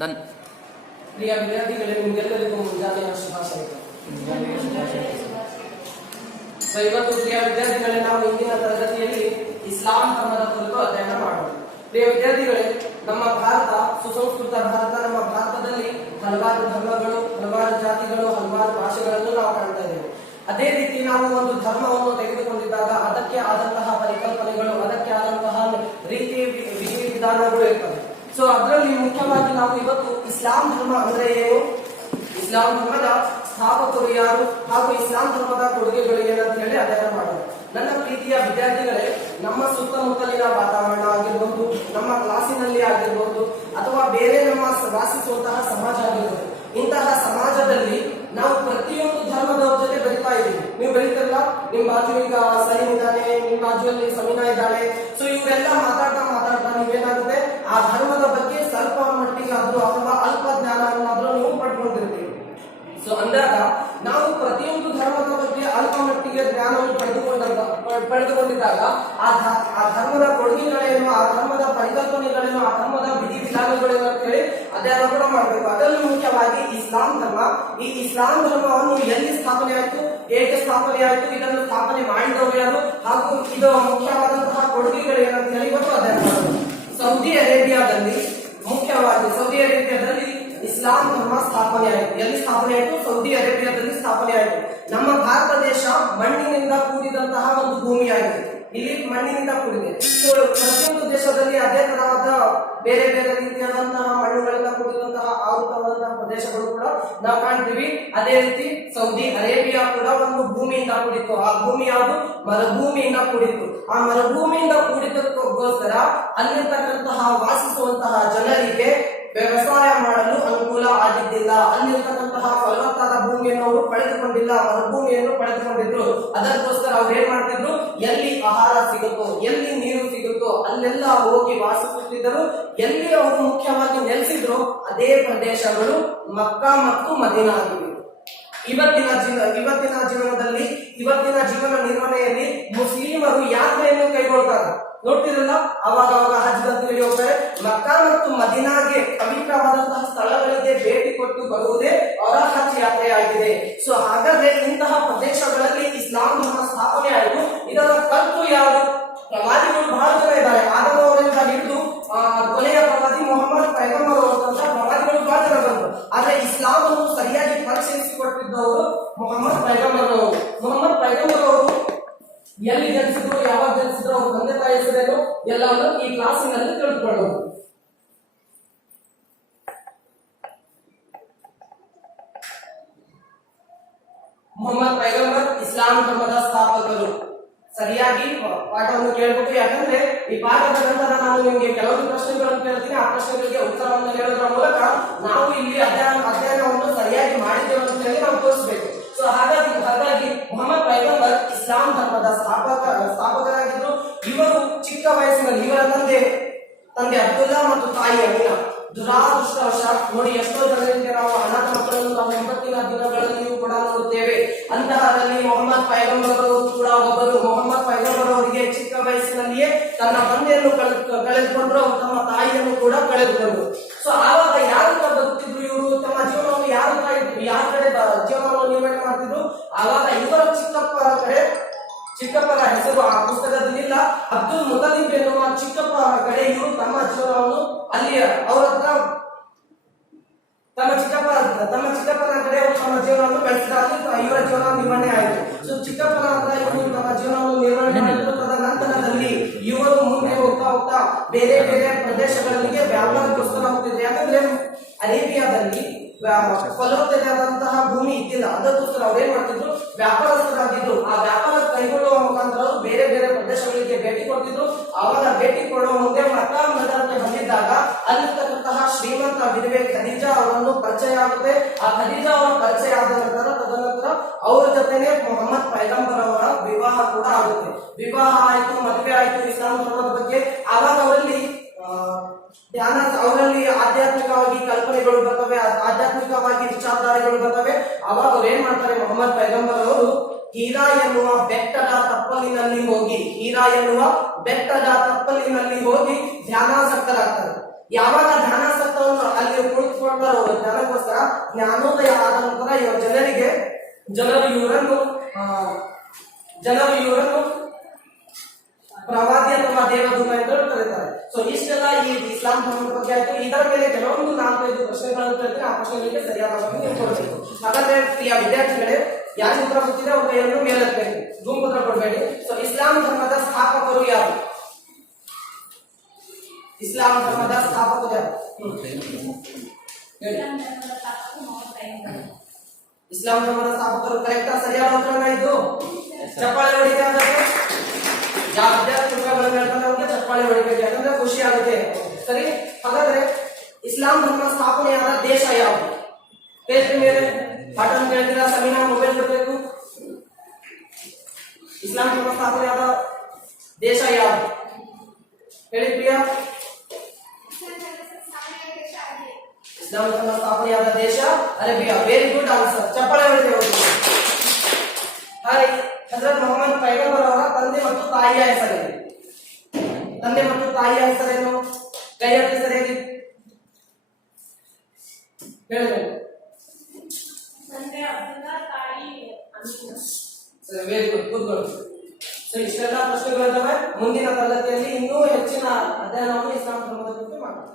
Done. ಪ್ರಿಯ ವಿದ್ಯಾರ್ಥಿಗಳೇ, ನಿಮಗೆಲ್ಲರಿಗೂ ಮುಂಜಾನೆಯ ಶುಭಾಶಯಗಳು. ಇವತ್ತು ಪ್ರಿಯ ವಿದ್ಯಾರ್ಥಿಗಳೇ, ನಾವು ಇಂದಿನ ತರಗತಿಯಲ್ಲಿ ಇಸ್ಲಾಂ ಧರ್ಮದ ಕುರಿತು ಅಧ್ಯಯನ ಮಾಡೋಣ. ಪ್ರಿಯ ವಿದ್ಯಾರ್ಥಿಗಳೇ, ನಮ್ಮ ಭಾರತ ಸುಸಂಸ್ಕೃತ ಭಾರತ. ನಮ್ಮ ಭಾರತದಲ್ಲಿ ಹಲವಾರು ಧರ್ಮಗಳು, ಹಲವಾರು ಜಾತಿಗಳು, ಹಲವಾರು ಭಾಷೆಗಳನ್ನು ನಾವು ಕಾಣ್ತಾ ಇದ್ದೇವೆ. ಅದೇ ರೀತಿ ನಾವು ಒಂದು ಧರ್ಮವನ್ನು ತೆಗೆದುಕೊಂಡಿದ್ದಾಗ ಅದಕ್ಕೆ ಆದಂತಹ ಪರಿಕಲ್ಪನೆಗಳು, ಅದಕ್ಕೆ ಆದಂತಹ ರೀತಿ ವಿಧಾನಗಳು ಇರ್ತವೆ. ಸೊ ಅದರಲ್ಲಿ ಮುಖ್ಯವಾಗಿ ನಾವು ಇವತ್ತು ಇಸ್ಲಾಂ ಧರ್ಮ ಅಂದ್ರೆ ಏನು, ಇಸ್ಲಾಂ ಧರ್ಮದ ಸ್ಥಾಪಕರು ಯಾರು, ಹಾಗೂ ಇಸ್ಲಾಂ ಧರ್ಮದ ಕೊಡುಗೆಗಳು ಏನಂತ ಹೇಳಿ ಅಧ್ಯಯನ ಮಾಡೋಣ. ನನ್ನ ಪ್ರೀತಿಯ ವಿದ್ಯಾರ್ಥಿಗಳೇ, ನಮ್ಮ ಸುತ್ತಮುತ್ತಲಿನ ವಾತಾವರಣ ಆಗಿರ್ಬಹುದು, ನಮ್ಮ ಕ್ಲಾಸಿನಲ್ಲಿ ಆಗಿರ್ಬಹುದು, ಅಥವಾ ಬೇರೆ ನಮ್ಮ ವಾಸಿಸುವಂತಹ ಸಮಾಜ ಆಗಿರ್ಬಹುದು, ಇಂತಹ ಸಮಾಜದಲ್ಲಿ ನಾವು ಪ್ರತಿಯೊಂದು ಧರ್ಮದವ್ರ ಜೊತೆ ಬೆರಿತಾ ಇದ್ದೀವಿ. ನೀವು ಬೆರೀತಿರಲ್ಲ, ನಿಮ್ ಬಾಜು ಈಗ ಸಲೀಂ ಇದ್ದಾನೆ, ನಿಮ್ ಬಾಜುಯಲ್ಲಿ ಸಮೀನಾ ಇದ್ದಾಳೆ. ಸೊ ಇವರೆಲ್ಲ ಮಾತಾಡ್ತಾ ನೀವೇನಾಗುತ್ತೆ, ಆ ಧರ್ಮದ ಬಗ್ಗೆ ಸ್ವಲ್ಪ ಮಟ್ಟಿಗಾದ್ರೂ ಅಥವಾ ಅಲ್ಪ ಜ್ಞಾನವನ್ನಾದ್ರೂ ನೀವು ಪಡ್ಕೊಂಡಿರ್ತೀವಿ. ಸೊ ಅಂದಾಗ ನಾವು ಪ್ರತಿಯೊಂದು ಧರ್ಮದ ಬಗ್ಗೆ ಅಲ್ಪ ಮಟ್ಟಿಗೆ ಜ್ಞಾನವನ್ನು ಪಡೆದುಕೊಂಡಿದ್ದಾಗ ಆ ಧರ್ಮದ ಕೊಡುಗೆಗಳೇನು, ಆ ಧರ್ಮದ ಪರಿಕಲ್ಪನೆಗಳೇನು, ಆ ಧರ್ಮದ ವಿಧಿ ವಿಧಾನಗಳೇನು ಅಂತ ಹೇಳಿ ಅಧ್ಯಯನ ಕೂಡ ಮಾಡಬೇಕು. ಅದರಲ್ಲಿ ಮುಖ್ಯವಾಗಿ ಇಸ್ಲಾಂ ಧರ್ಮ. ಈ ಇಸ್ಲಾಂ ಧರ್ಮವನ್ನು ಎಲ್ಲಿ ಸ್ಥಾಪನೆ ಆಯಿತು, ಏಕೆ ಸ್ಥಾಪನೆ ಆಯಿತು, ಇದನ್ನು ಸ್ಥಾಪನೆ ಮಾಡಿದವರು ಯಾರು, ಹಾಗೂ ಇದು ಮುಖ್ಯವಾದಂತಹ ಕೊಡುಗೆಗಳು ಏನಂತ ಹೇಳಿ ಇವತ್ತು ಅಧ್ಯಯನ ಮಾಡೋದು. ಸೌದಿ ಅರೇಬಿಯಾದಲ್ಲಿ ಇಸ್ಲಾಂ ಧರ್ಮ ಸ್ಥಾಪನೆ ಆಯಿತು. ಎಲ್ಲಿ ಸ್ಥಾಪನೆ ಆಯಿತು? ಸೌದಿ ಅರೇಬಿಯಾದಲ್ಲಿ ಸ್ಥಾಪನೆ ಆಯಿತು. ನಮ್ಮ ಭಾರತ ದೇಶ ಮಣ್ಣಿನಿಂದ ಕೂಡಿದಂತಹ ಒಂದು ಭೂಮಿಯಾಗಿದೆ. ಇಲ್ಲಿ ಮಣ್ಣಿನಿಂದ ಕೂಡಿದೆ. ಸೊ ಪ್ರತಿಯೊಂದು ದೇಶದಲ್ಲಿ ಅದೇ ತರಹದ ಬೇರೆ ಬೇರೆ ರೀತಿಯಾದಂತಹ ಮಣ್ಣುಗಳಿಂದ ಕೂಡಿದಂತಹ ಆವೃತವಾದಂತಹ ಪ್ರದೇಶಗಳು ಕೂಡ ನಾವು ಕಾಣ್ತೀವಿ. ಅದೇ ರೀತಿ ಸೌದಿ ಅರೇಬಿಯಾ ಕೂಡ ಒಂದು ಭೂಮಿಯಿಂದ ಕೂಡಿತ್ತು. ಆ ಭೂಮಿ ಯಾವುದು? ಮರುಭೂಮಿಯಿಂದ ಕೂಡಿತ್ತು. ಆ ಮರುಭೂಮಿಯಿಂದ ಕೂಡಿದಕ್ಕೋಸ್ಕರ ಅಲ್ಲಿರ್ತಕ್ಕಂತಹ ವಾಸಿಸುವಂತಹ ಜನರಿಗೆ ವ್ಯವಸಾಯ ಮಾಡಲು ಅನುಕೂಲ ಆಗಿದ್ದಿಲ್ಲ. ಅಲ್ಲಿರ್ತಕ್ಕಂತಹ ಫಲವತ್ತಾದ ಭೂಮಿಯನ್ನು ಅವರು ಪಡೆದುಕೊಂಡಿಲ್ಲ, ಮರುಭೂಮಿಯನ್ನು ಪಡೆದುಕೊಂಡಿದ್ರು. ಅದಕ್ಕೋಸ್ಕರ ಅವ್ರು ಏನ್ ಮಾಡ್ತಿದ್ರು, ಎಲ್ಲಿ ಆಹಾರ ಸಿಗುತ್ತೋ, ಎಲ್ಲಿ ನೀರು ಸಿಗುತ್ತೋ ಅಲ್ಲೆಲ್ಲ ಹೋಗಿ ವಾಸಿಸುತ್ತಿದ್ದರು. ಎಲ್ಲಿ ಅವರು ಮುಖ್ಯವಾಗಿ ನೆಲೆಸಿದ್ರು ಅದೇ ಪ್ರದೇಶಗಳು ಮಕ್ಕಾ ಮತ್ತು ಮದೀನಾ ಆಗಿವೆ. ಇವತ್ತಿನ ಜೀವನದಲ್ಲಿ, ಇವತ್ತಿನ ಜೀವನ ನಿರ್ವಹಣೆಯಲ್ಲಿ ಮುಸ್ಲಿಮರು ಯಾತ್ರೆಯನ್ನು ಕೈಗೊಳ್ತಾರೆ. ನೋಡ್ತಿರಲ್ಲ, ಅವಾಗ ಹಜ್ ಅಂತ ಹೇಳಿ ಹೋಗ್ತಾರೆ. ಮಕ್ಕಾ ಮತ್ತು ಮದೀನಾಗೆ ಪವಿತ್ರವಾದಂತಹ ಸ್ಥಳಗಳಿಗೆ ಭೇಟಿ ಕೊಟ್ಟು ಬರುವುದೇ ಅವರ ಹಜ್ ಯಾತ್ರೆ ಆಗಿದೆ. ಸೊ ಹಾಗಾದ್ರೆ ಇಂತಹ ಪ್ರದೇಶಗಳಲ್ಲಿ ಇಸ್ಲಾಂ ಧರ್ಮ ಸ್ಥಾಪನೆ ಆಯಿತು. ಇದರ ಕಲ್ತು ಯಾರು? ಪ್ರವಾದಿಗಳು ಬಹಳ ಜನ ಇದ್ದಾರೆ. ಆದಮ್ ಅವರಿಂದ ಹಿಡಿದು ಕೊನೆಯ ಪ್ರವಾದಿ ಮೊಹಮ್ಮದ್ ಪೈಗಂಬರ್ ಅವರಂತಹ ಪ್ರವಾದಿಗಳು ಬಹಳ ಜನ ಬಂದರು. ಆದ್ರೆ ಇಸ್ಲಾಂ ಅನ್ನು ಸರಿಯಾಗಿ ಪರಿಚಯಿಸಿಕೊಟ್ಟಿದ್ದವರು ಮೊಹಮ್ಮದ್ ಪೈಗಂಬರ್ ಅವರು. ಮೊಹಮ್ಮದ್ ಪೈಗಂಬರ್ ಅವರು ಎಲ್ಲಿ ಜನಿಸಿದ್ರು, ಯಾವಾಗ ಜನಿಸಿದ್ರು, ಅವ್ರ ತಂದೆ ತಾಯಿ ಹೆಸರೇನು ಎಲ್ಲವನ್ನು ಈ ಕ್ಲಾಸಿನಲ್ಲಿ ತಿಳಿದುಕೊಳ್ಳೋದು. ಮೊಹಮ್ಮದ್ ಪೈಗಂಬರ್ ಇಸ್ಲಾಂ ಧರ್ಮದ ಸ್ಥಾಪಕರು. ಸರಿಯಾಗಿ ಪಾಠವನ್ನು ಕೇಳ್ಬಿಟ್ಟು, ಯಾಕಂದ್ರೆ ಈ ಪಾಠದ ನಂತರ ನಾನು ನಿಮಗೆ ಕೆಲವೊಂದು ಪ್ರಶ್ನೆಗಳನ್ನು ಕೇಳ್ತೀನಿ. ಆ ಪ್ರಶ್ನೆಗಳಿಗೆ ಉತ್ತರವನ್ನು ಹೇಳೋದ್ರ ಮೂಲಕ ನಾವು ಇಲ್ಲಿ ಅಧ್ಯಯನವನ್ನು ಸರಿಯಾಗಿ ಮಾಡಿದ್ದೇವೆ ಅಂತ ಹೇಳಿ ನಾವು ತೋರಿಸಬೇಕು. ಸೊ ಹಾಗಾಗಿ ಮೊಹಮ್ಮದ್ ಪೈಗಂಬರ್ ಇಸ್ಲಾಂ ಧರ್ಮದ ಸ್ಥಾಪಕರಾಗಿದ್ರು. ಇವರು ಚಿಕ್ಕ ವಯಸ್ಸಿನಲ್ಲಿ, ಇವರ ತಂದೆ ಅಬ್ದುಲ್ಲಾ ಮತ್ತು ತಾಯಿ ಅಮೀನಾ. ದುರಾದೃಷ್ಟವಶಾತ್ ನೋಡಿ, ಎಷ್ಟೋ ಜನರಿಗೆ ನಾವು ಅನಾಥ ಮಕ್ಕಳನ್ನು ನಾವು 80ನ ದಿನಗಳಲ್ಲಿಯೂ ಕೂಡ ನೋಡುತ್ತೇವೆ. ಅಂತಹದಲ್ಲಿ ಮೊಹಮ್ಮದ್ ಪೈಗಂಬರ್ ಅವರು ಕೂಡ ಒಬ್ಬರು. ಮೊಹಮ್ಮದ್ ಪೈಗಂಬರ್ ಅವರಿಗೆ ಚಿಕ್ಕ ವಯಸ್ಸಿನಲ್ಲಿಯೇ ತನ್ನ ತಂದೆಯನ್ನು ಕಳೆದುಕೊಂಡ್ರು, ಅವರು ತಮ್ಮ ತಾಯಿಯನ್ನು ಕೂಡ ಕಳೆದುಕೊಂಡ್ರು. ಸೊ ಆವಾಗ ಯಾರು ಬದುಕ್ತಿದ್ರು ಇವರು? ತಮ್ಮ ಜೀವನವನ್ನು ಯಾರ ಕಡೆ ಜೀವನವನ್ನು ನಿರ್ವಹಣೆ ಮಾಡ್ತಿದ್ರು? ಆವಾಗ ಇವರ ಚಿಕ್ಕಪ್ಪರ ಹೆಸರು ಆ ಪುಸ್ತಕದಲ್ಲಿ ಇಲ್ಲ. ಅಬ್ದುಲ್ ಮುತಲಿಬ್ ಎನ್ನುವ ಚಿಕ್ಕಪ್ಪ ಕಡೆ ಇವರು ತಮ್ಮ ಜೀವನವನ್ನು ಅಲ್ಲಿ ಅವರ ತಮ್ಮ ಚಿಕ್ಕಪ್ಪನ ಕಡೆ ತಮ್ಮ ಜೀವನವನ್ನು ಕಳಿಸಿದಾಗ ಇವರ ಜೀವನ ನಿರ್ವಹಣೆ ಆಯಿತು. ಸೊ ಚಿಕ್ಕಪ್ಪನ ಹತ್ರ ಇವರು ತಮ್ಮ ಜೀವನವನ್ನು ನಿರ್ವಹಣೆ ಮಾಡಿದ್ರು. ತದನಂತರದಲ್ಲಿ ಇವರು ಮುಂದೆ ಹೋಗ್ತಾ ಬೇರೆ ಬೇರೆ ಪ್ರದೇಶಗಳಿಗೆ ವ್ಯಾಪಾರಕ್ಕೋಸ್ಕರ ಹೋಗ್ತಿದ್ರು. ಯಾಕಂದ್ರೆ ಅರೇಬಿಯಾದಲ್ಲಿ ಫಲವತ್ತಾದಂತಹ ಭೂಮಿ ಇದ್ದಿಲ್ಲ. ಅದಕ್ಕೋಸ್ಕರ ಅವ್ರು ಏನ್ ಮಾಡ್ತಿದ್ರು, ವ್ಯಾಪಾರಸ್ಥರಾಗಿದ್ರು. ಆ ವ್ಯಾಪಾರ ಕೈಗೊಳ್ಳುವ ಮುಖಾಂತರ ಬೇರೆ ಬೇರೆ ಪ್ರದೇಶಗಳಿಗೆ ಭೇಟಿ ಕೊಡ್ತಿದ್ರು. ಅವಾಗ ಭೇಟಿ ಕೊಡುವ ಮುಂದೆ ಮಕ್ಕಾ ಮದೀನಾಕ್ಕೆ ಬಂದಿದ್ದಾಗ ಅಲ್ಲಿರ್ತಕ್ಕಂತಹ ಶ್ರೀಮಂತ ವಿಧವೆ ಖದೀಜಾ ಅವರನ್ನು ಪರಿಚಯ ಆಗುತ್ತೆ. ಆ ಖದೀಜಾ ಅವರ ಪರಿಚಯ ಆದ ನಂತರ ತದನಂತರ ಅವರ ಜೊತೆನೆ ಮೊಹಮ್ಮದ್ ಪೈಗಂಬರ್ ಅವರ ವಿವಾಹ ಕೂಡ ಆಗುತ್ತೆ. ವಿವಾಹ ಆಯ್ತು, ಮದುವೆ ಆಯ್ತು ಇಸ್ಲಾಂ ಧರ್ಮದ ಬಗ್ಗೆ. ಆವಾಗ ಅವರಲ್ಲಿ ಆಧ್ಯಾತ್ಮಿಕವಾಗಿ ಕಲ್ಪನೆಗಳು ಬರ್ತವೆ, ಆಧ್ಯಾತ್ಮಿಕವಾಗಿ ವಿಚಾರಧಾರೆಗಳು ಬರ್ತವೆ. ಅವಾಗ ಅವ್ರು ಏನ್ ಮಾಡ್ತಾರೆ, ಮೊಹಮ್ಮದ್ ಪೈಗಂಬರ್ ಅವರು ಹೀರಾ ಎನ್ನುವ ಬೆಟ್ಟದ ತಪ್ಪಲಿನಲ್ಲಿ ಹೋಗಿ ಧ್ಯಾನಾಸಕ್ತರಾಗ್ತಾರೆ. ಯಾವಾಗ ಧ್ಯಾನಾಸಕ್ತವನ್ನು ಅಲ್ಲಿ ಕುಳಿತು ಜ್ಞಾನೋದಯ ಆದ ನಂತರ ಜನರು ಇವರನ್ನು ಪ್ರವಾದಿ ಅಥವಾ ದೇವದೂತ ಅಂತ ಕರೀತಾರೆ. ಸೊ ಇಷ್ಟೆಲ್ಲ ಈ ಇಸ್ಲಾಂ ಧರ್ಮದ ಬಗ್ಗೆ ಆಯ್ತು. ಇದರ ಮೇಲೆ ಕೆಲವೊಂದು 4-5 ಪ್ರಶ್ನೆಗಳನ್ನು ಕೇಳ್ತೀನಿ, ಆ ಪ್ರಶ್ನೆಗಳಿಗೆ ಸರಿಯಾದ ನೀವು ಕೊಡಬೇಕು. ಹಾಗಾದ್ರೆ ಪ್ರಿಯ ವಿದ್ಯಾರ್ಥಿಗಳೇ, ಯಾರು ಉತ್ತರ ಗೊತ್ತಿದೆ ಅವ್ರ ಕೈಯನ್ನು ಮೇಲೆತ್ತಬೇಕು, ಜೂಮ್ ಉತ್ತರ ಕೊಡಬೇಡಿ. ಸೊ ಇಸ್ಲಾಂ ಧರ್ಮದ ಸ್ಥಾಪಕರು ಯಾರು? ಇಸ್ಲಾಂ ಧರ್ಮದ ಸ್ಥಾಪಕರು ಯಾರು? ಇಸ್ಲಾಂ ಧರ್ಮದ ಸ್ಥಾಪಕರು ಕರೆಕ್ಟಾ? ಸರಿಯಾದ ಉತ್ತರನ ಇದು? ಚಪ್ಪಾಳೆ ಹೊಡಿತಾ ಇದ್ದಾರೆ. ಯಾವ ವಿದ್ಯಾರ್ಥಿ ಉತ್ತರಗಳನ್ನು ಹೇಳ್ತಾರೆ ಅವ್ರಿಗೆ ಚಪ್ಪಾಳೆ ಹೊಡಿಬೇಕು, ಯಾಕಂದ್ರೆ ಖುಷಿ ಆಗುತ್ತೆ. ಸರಿ, ಹಾಗಾದ್ರೆ ಇಸ್ಲಾಂ ಧರ್ಮ ಸ್ಥಾಪನೆಯಾದ ದೇಶ ಯಾವುದು? ಪೇಜ್ ಮೇಲೆ ಪಾಠ ಕೇಳ್ತೀರಾ? ಸಮೀನಾ ಮೊಬೈಲ್ ಕೊಡ್ಬೇಕು. ಇಸ್ಲಾಂ ಧರ್ಮ ಸ್ಥಾಪನೆಯಾದ ದೇಶ ಯಾವುದು ಹೇಳಿ ಪ್ರಿಯಾ? ಇಸ್ಲಾಂ ಧರ್ಮ ಸ್ಥಾಪನೆಯಾದ ದೇಶ ಅರೇಬಿಯಾ. ವೆರಿ ಗುಡ್ ಆನ್ಸರ್, ಚಪ್ಪಾಳೆ ಹೊಡಿತೇವೆ. ಹಜರತ್ ಮೊಹಮ್ಮದ್ ಪೈಗಂಬರ್ ಅವರ ತಂದೆ ಮತ್ತು ತಾಯಿಯ ಹೆಸರೇನು? ತಂದೆ ಮತ್ತು ತಾಯಿಯ ಹೆಸರೇನು? ಕೈ ಎತ್ತಿ ಸರಿಯಾಗಿ ಹೇಳಬೇಕು. ವೆರಿ ಗುಡ್, ಕೂತ್ಕೊಳ್ಳಿ. ಸೊ ಇಷ್ಟೆಲ್ಲ ಪ್ರಶ್ನೆಗಳಿದ್ದಾವೆ. ಮುಂದಿನ ತರಗತಿಯಲ್ಲಿ ಇನ್ನೂ ಹೆಚ್ಚಿನ ಅಧ್ಯಯನವನ್ನು ಇಸ್ಲಾಂ ಧರ್ಮದ ಬಗ್ಗೆ ಮಾಡೋಣ.